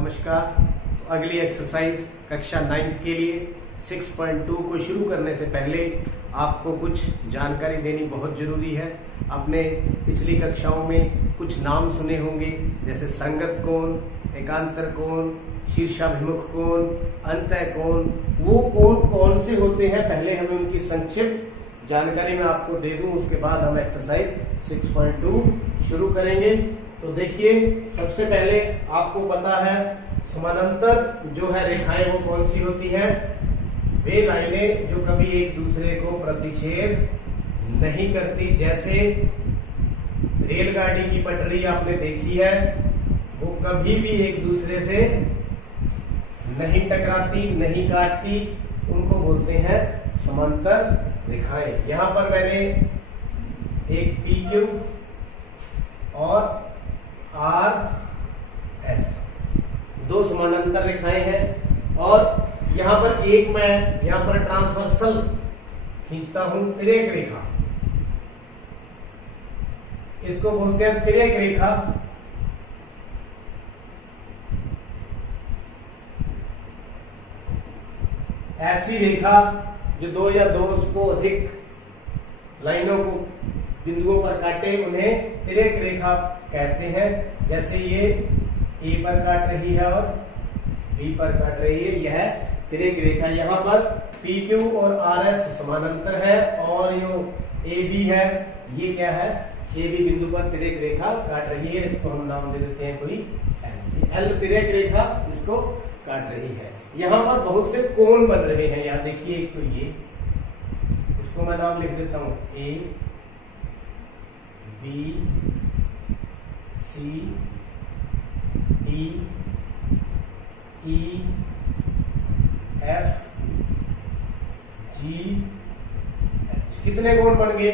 नमस्कार। तो अगली एक्सरसाइज कक्षा 9th के लिए 6.2 को शुरू करने से पहले आपको कुछ जानकारी देनी बहुत जरूरी है। आपने पिछली कक्षाओं में कुछ नाम सुने होंगे, जैसे संगत कोण, एकांतर कोण, शीर्षाभिमुख कोण, अंतः कोण। वो कोण कौन से होते हैं, पहले हमें उनकी संक्षिप्त जानकारी मैं आपको दे दूं, उसके बाद हम एक्सरसाइज 6.2 शुरू करेंगे। तो देखिए, सबसे पहले आपको पता है समानांतर जो है रेखाएं वो कौन सी होती हैं? वे लाइनें जो कभी एक दूसरे को प्रतिच्छेद नहीं करती। जैसे रेलगाड़ी की पटरी आपने देखी है, वो कभी भी एक दूसरे से नहीं टकराती, नहीं काटती, उनको बोलते हैं समांतर रेखाएं। यहां पर मैंने एक PQ और RS दो समानांतर रेखाएं हैं, और यहां पर एक मैं यहां पर ट्रांसवर्सल खींचता हूं, तिर्यक रेखा, इसको बोलते हैं तिर्यक रेखा। ऐसी रेखा जो दो या दो उसको अधिक लाइनों को बिंदुओं पर काटे, उन्हें तिर्यक रेखा कहते हैं। जैसे ये A पर काट रही है और B पर काट रही है, यह तिर्यक रेखा। यहाँ पर PQ और RS समानांतर है, और जो AB है, ये क्या है? AB बिंदु पर तिर्यक रेखा काट रही है। इसको हम नाम दे देते हैं कोई L तिर्यक रेखा इसको काट रही है। यहाँ पर बहुत से कोण बन रहे हैं। यहाँ देखिए, एक तो ये, इसको मैं नाम लिख देता हूं A, B, C, D, E, F, G, H। कितने कोण बन गए?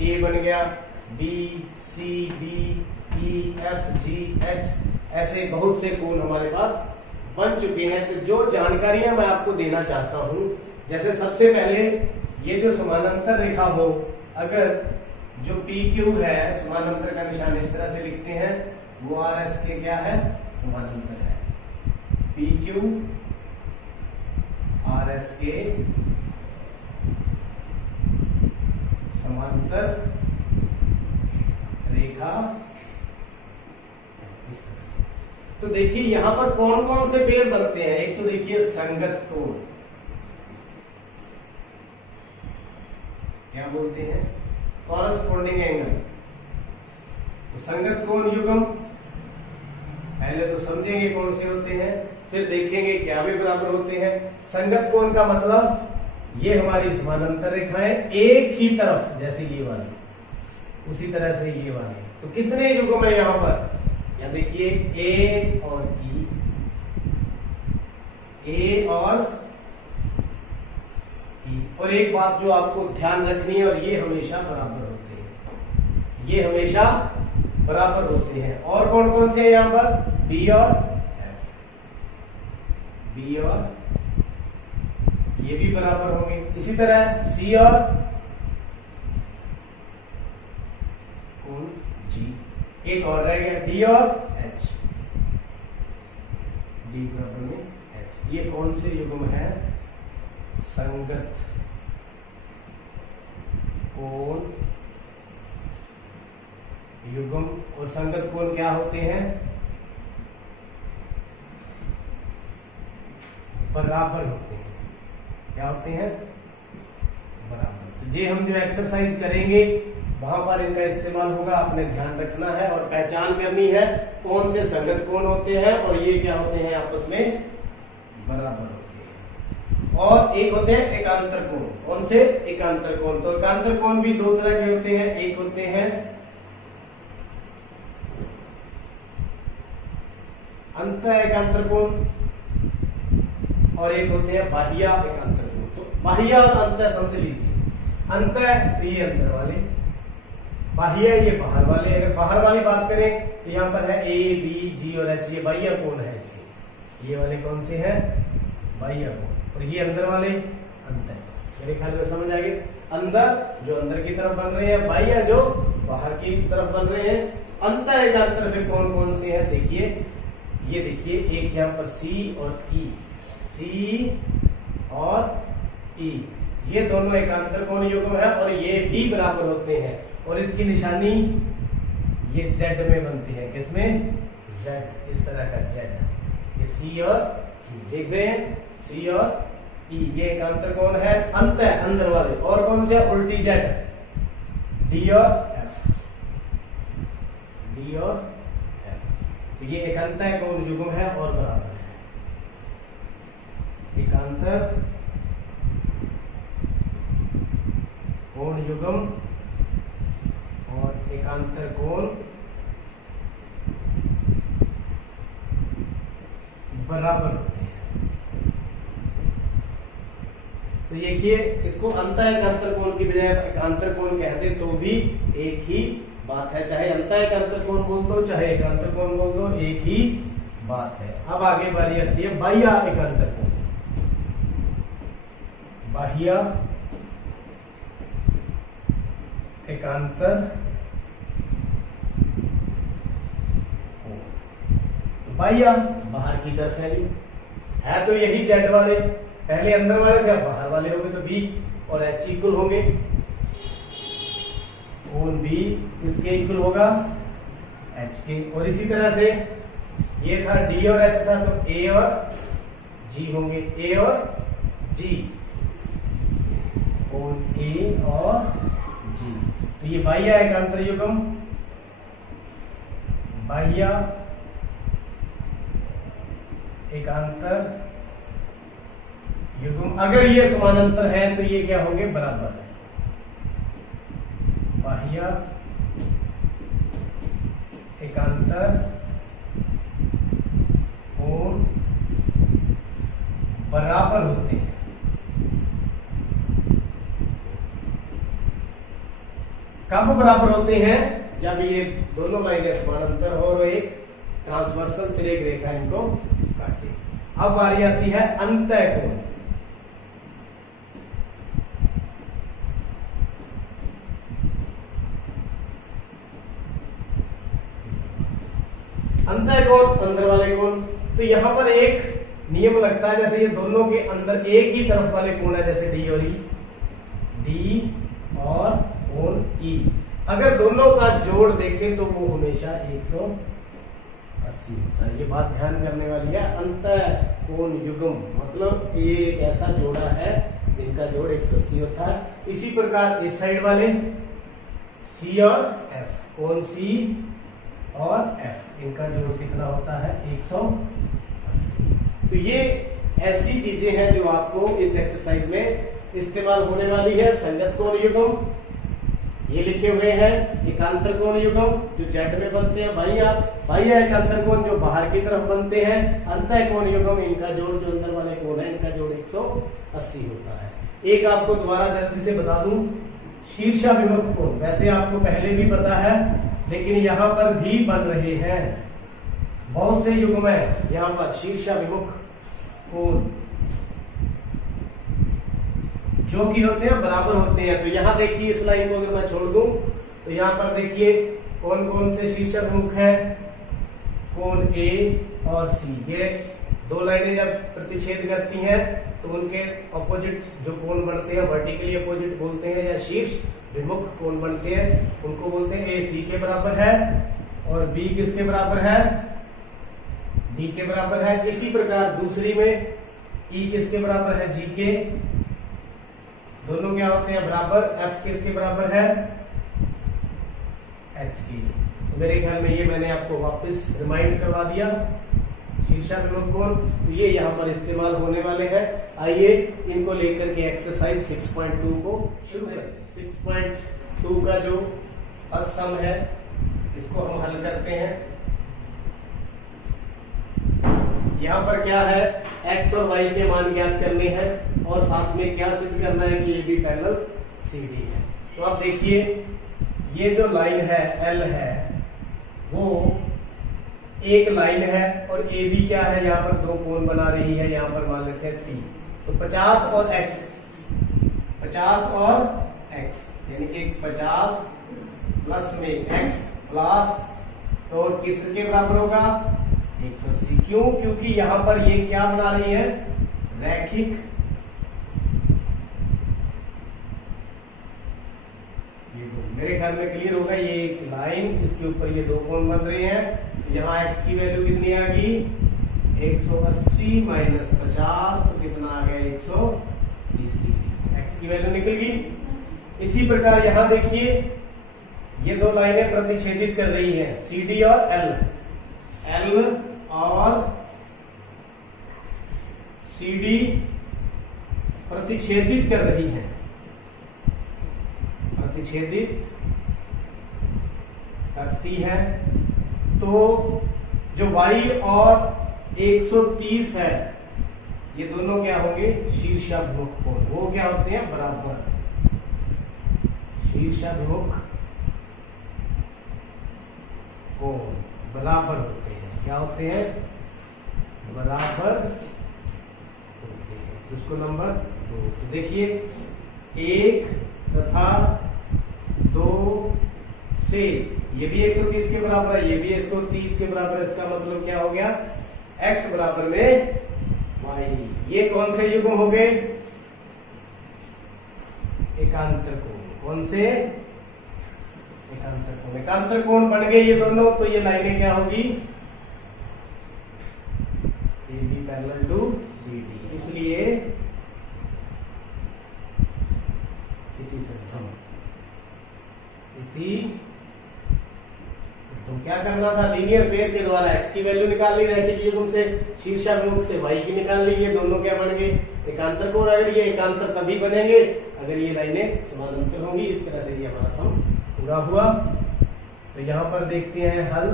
A बन गया, B, C, D, E, F, G, H, ऐसे बहुत से कोण हमारे पास बन चुके हैं। तो जो जानकारियां मैं आपको देना चाहता हूं, जैसे सबसे पहले ये जो समानांतर रेखा हो, अगर जो PQ है समानांतर का निशान इस तरह से लिखते हैं, वो RS के क्या है? समानांतर है। PQ RS के समांतर रेखा इस तरह से। तो देखिए, यहां पर कौन कौन से पेड़ बनते हैं? एक तो देखिए संगत कोण, क्या बोलते हैं? Corresponding angle. तो संगत कोण युग्म पहले तो समझेंगे कौन से होते हैं, फिर देखेंगे क्या वे बराबर होते हैं। संगत कोण का मतलब ये हमारी समानांतर रेखाएं एक ही तरफ, जैसे ये वाली, उसी तरह से ये वाली। तो कितने युग्म है यहां पर? यहां देखिए A और E, A और E। और एक बात जो आपको ध्यान रखनी है, और ये हमेशा बराबर होते हैं, ये हमेशा बराबर होते हैं। और कौन कौन से हैं यहां पर? B और F, B और ये भी बराबर होंगे। इसी तरह C और कोण G। एक और रह गया D और H, D बराबर में H। ये कौन से युग्म है? संगत कोण युग्म। और संगत कोण क्या होते हैं? बराबर होते हैं। क्या होते हैं? बराबर। तो ये हम जो एक्सरसाइज करेंगे वहां पर इनका इस्तेमाल होगा, आपने ध्यान रखना है और पहचान करनी है कौन से संगत कोण होते हैं और ये क्या होते हैं, आपस में बराबर होते हैं। और एक होते हैं एकांतर कोण। कौन से? एकांतर कोण। तो एकांतर कोण भी दो तरह के होते हैं। एक होते हैं अंतः एकांतर कोण, और एक होते हैं बाह्य एकांतर कोण। तो बाह्य और अंतः समझ लीजिए। अंतः तो ये अंदर वाले, बाह्य ये बाहर वाले। अगर बाहर वाली बात करें तो यहाँ पर है A, B, G और H, ये बाह्य कोण है इसके। ये वाले कौन से हैं? बाह्य कोण। और ये अंदर वाले अंतः। मेरे ख्याल में समझ आ गई। अंदर जो अंदर की तरफ बन रहे हैं, बाह्य जो बाहर की तरफ बन रहे हैं। अंतर एकांतर में कौन कौन से हैं? देखिए, ये देखिए एक यहाँ पर सी और ई, सी और ई, ये दोनों एकांतर कोण युग्म है और ये भी बराबर होते हैं। और इसकी निशानी ये जेड में बनती है। किसमें? जेड, इस तरह का जेड। ये सी और ई देख रहे हैं, सी और ई, ये एकांतर कोण है। अंत है अंदर वाले, और कौन से? उल्टी जेड, डी और एफ, डी और एफ। तो ये एकांतर कोण युग्म है और बराबर है। एकांतर कोण युग्म और एकांतर कोण बराबर होते हैं। तो देखिए इसको अंतः एकांतर कोण की बजाय एकांतर कोण कहते तो भी एक ही बात है। चाहे अंतः एकांतर कोण बोल दो, चाहे एकांतर कोण बोल दो, एक ही बात है। अब आगे बारी आती है बाह्य एकांतर कोण। बाह्य एकांतर कोण, बाह्य बाहर की तरफ है तो यही जेड वाले, पहले अंदर वाले थे, अब बाहर वाले होंगे तो बी और एच इक्वल होंगे। कोण बी किसके इक्वल होगा? एच के। और इसी तरह से ये था डी और एच था तो ए और जी होंगे, ए और जी, कोण ए और जी। तो ये बाह्य एकांतर युग्म, बाह्य एकांतर युग्म, अगर ये समानांतर है तो ये क्या होंगे? बराबर। बाह्य एकांतर कोण बराबर होते हैं। कब बराबर होते हैं? जब ये दोनों लाइनें समानांतर हो और एक ट्रांसवर्सल तिर्यक रेखा इनको काटे। अब बारी आती है अंतः कोण। अंतः कोण, अंदर वाले कोण। तो यहां पर एक नियम लगता है, जैसे ये दोनों के अंदर एक ही तरफ वाले कोण है, जैसे डी और ई, डी और कोण ई, अगर दोनों का जोड़ देखें तो वो हमेशा 180 होता है। ये बात ध्यान करने वाली है। अंतः कोण युग्म मतलब ये एक ऐसा जोड़ा है जिनका जोड़ 180 होता है। इसी प्रकार इस साइड वाले सी और एफ, कोण सी और एफ, इनका जोड़ कितना होता है? 180। तो ये ऐसी चीजें हैं जो आपको इस एक्सरसाइज में इस्तेमाल होने वाली है। संगत कोण युग्म ये लिखे हुए हैं, एकांतर कोण युग्म जो जेड में बनते हैं, बाह्य एकांतर कोण जो बाहर की तरफ बनते हैं, अंतः कोण युग्म इनका जोड़ जो अंदर वाले कोण है इनका जोड़ 180 होता है। एक आपको दोबारा जल्दी से बता दूं, शीर्षाभिमुख कोण वैसे आपको पहले भी पता है, लेकिन यहां पर भी बन रहे हैं बहुत से युग्म है। यहां पर शीर्षाभिमुख कोण जो कि होते हैं बराबर होते हैं। तो यहां देखिए इस लाइन को अगर मैं छोड़ दूं तो यहां पर देखिए कौन कौन से शीर्षाभिमुख है? कोण ए और सी। ये दो लाइनें जब प्रतिच्छेद करती हैं तो उनके ऑपोजिट जो कोण बनते हैं वर्टिकली अपोजिट बोलते हैं या शीर्ष विमुख कोण बनते हैं, उनको बोलते हैं। ए सी के बराबर है और बी किसके बराबर है? डी के बराबर है। इसी प्रकार दूसरी में ई किसके बराबर है? जी के। दोनों क्या होते हैं? बराबर। एफ किसके बराबर है? एच की। तो मेरे ख्याल में ये मैंने आपको वापस रिमाइंड करवा दिया। शीर्षाभिमुख कोण तो ये यहाँ पर इस्तेमाल होने वाले हैं। आइए इनको लेकर के एक्सरसाइज 6.2 को शुरू करें। 6.2 का जो फर्स्ट सम है इसको हम हल करते हैं। यहाँ पर क्या है? x और y के मान ज्ञात करने हैं और साथ में क्या सिद्ध करना है कि ये भी पैरेलल CD है। तो आप देखिए ये जो लाइन है L है वो एक लाइन है और ए बी क्या है? यहाँ पर दो कोण बना रही है। यहाँ पर मान लेते हैं P। तो 50 और x, 50 और x यानी कि 50 प्लस में x प्लस और किसके बराबर होगा? 180। क्यों? क्योंकि यहां पर ये क्या बना रही है, रैखिक मेरे ख्याल में क्लियर होगा। ये एक लाइन, इसके ऊपर ये दो कोण बन रहे हैं। यहाँ x की वैल्यू कितनी आ गई, 180 माइनस 50, तो कितना आ गया 130 डिग्री, x की वैल्यू निकल गई। इसी प्रकार यहां देखिए, ये दो लाइनें प्रतिच्छेदित कर रही हैं, CD और L और CD प्रतिच्छेदित कर रही हैं, प्रतिच्छेदित करती है। तो जो y और 130 है, ये दोनों क्या होंगे, शीर्षाभिमुख कोण। वो क्या होते हैं, बराबर, शीर्षाभिमुख कोण बराबर होते हैं। क्या होते हैं, बराबर होते हैं। तो उसको नंबर 2। तो देखिए 1 तथा 2 से ये भी 130 के बराबर है, ये भी 130 के बराबर है। इसका मतलब क्या हो गया, x बराबर में y। ये कौन से युग्म हो गए, एकांतर कोण। कौन से, एकांतर कोण। एकांतर कोण बन गए ये दोनों, तो ये लाइनें क्या होगी, AB पैरेलल टू CD। इसलिए तो क्या करना था, लीनियर पेयर के द्वारा x की वैल्यू निकाल ली, रैखिक युग्म से शीर्षाभिमुख से y की निकाल ली। ये दोनों क्या बन गए, एकांतर कोण। अगर ये एकांतर तभी बनेंगे अगर ये लाइनें समानांतर होंगी। इस तरह से ये हमारा सम पूरा हुआ। तो यहाँ पर देखते हैं हल।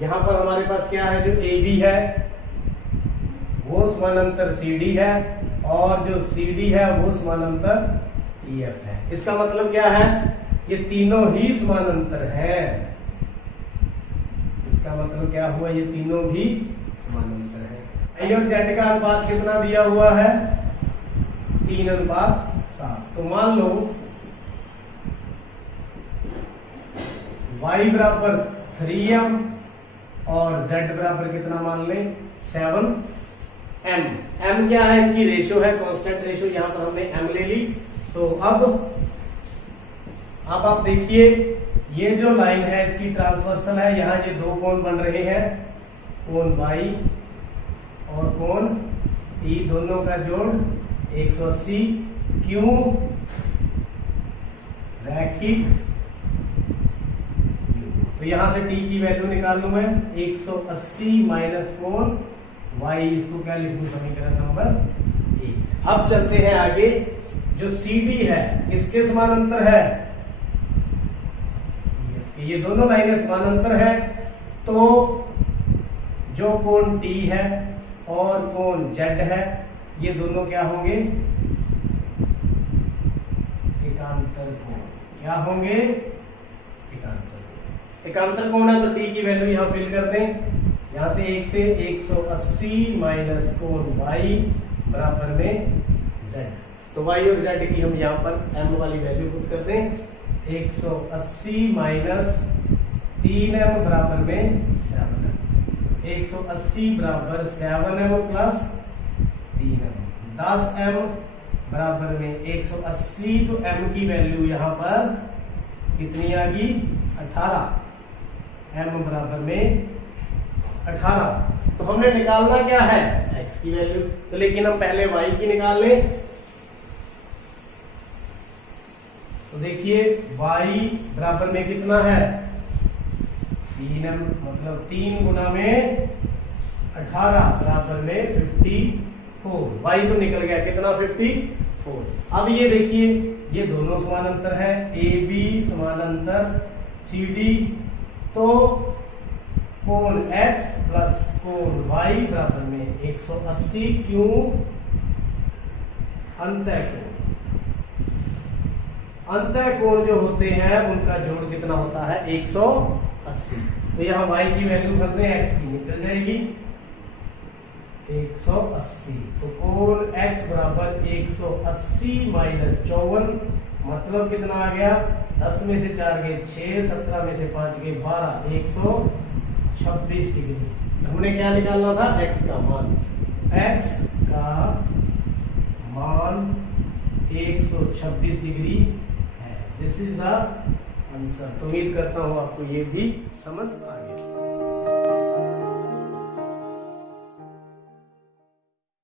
यहाँ पर हमारे पास क्या है, जो AB है वो समानांतर CD है, और जो CD है वो समानांतर EF है। इसका मतलब क्या है, ये तीनों ही समानांतर हैं। इसका मतलब क्या हुआ, ये तीनों भी समानांतर हैं। I और Z का अनुपात कितना दिया हुआ है, 3:7। तो मान लो y बराबर 3m और z बराबर कितना मान लें, 7m। m क्या है, इनकी रेशो है, कांस्टेंट रेशो। यहां पर हमने m ले ली। तो अब आप देखिए, ये जो लाइन है इसकी ट्रांसवर्सल है। यहां ये दो कोण बन रहे हैं, कोण y और कोण t, दोनों का जोड़ 180। क्यों, रैखिक। तो यहां से t की वैल्यू निकाल लूं मैं, 180 माइनस कोण y, इसको क्या लिखूं, समीकरण नंबर 1। अब चलते हैं आगे। जो CD है किसके समानांतर है, ये दोनों लाइनें समानांतर है। तो जो कोण T है और कोण Z है, ये दोनों क्या होंगे, एकांतर कोण। क्या होंगे, एकांतर कोण। एकांतर कोण है तो T की वैल्यू यहां फिल कर दें। यहां से 1 से 180 माइनस कोण y बराबर में z। तो y और z की हम यहां पर m वाली वैल्यू पुट कर दें। 180 माइनस 3m बराबर में 7m। 180 बराबर 7m प्लस 3m। 10m बराबर में 180। तो m की वैल्यू यहां पर कितनी आ गई, 18। m बराबर में 18। तो हमने निकालना क्या है, x की वैल्यू। तो लेकिन हम पहले y की निकाल लें। तो देखिए y बराबर में कितना है, 3m, मतलब 3 गुना में 18 बराबर में 54। y तो निकल गया कितना, 54। अब ये देखिए, ये दोनों समानांतर है, AB समानांतर CD। तो कोण x प्लस कोण y बराबर में 180। क्यों, अंतः कोण। अंतः कोण जो होते हैं उनका जोड़ कितना होता है, 180। तो यहाँ y की वैल्यू भर दें, x की निकल जाएगी 180। तो कोण x बराबर 180 माइनस 54, मतलब कितना आ गया, 10 में से 4 गए 6, 17 में से 5 गए 12, 26 डिग्री। तो हमने क्या निकालना था, x का मान। x का मान 126 डिग्री है। This is the answer. तो उम्मीद करता हूं आपको ये भी समझ आ गया।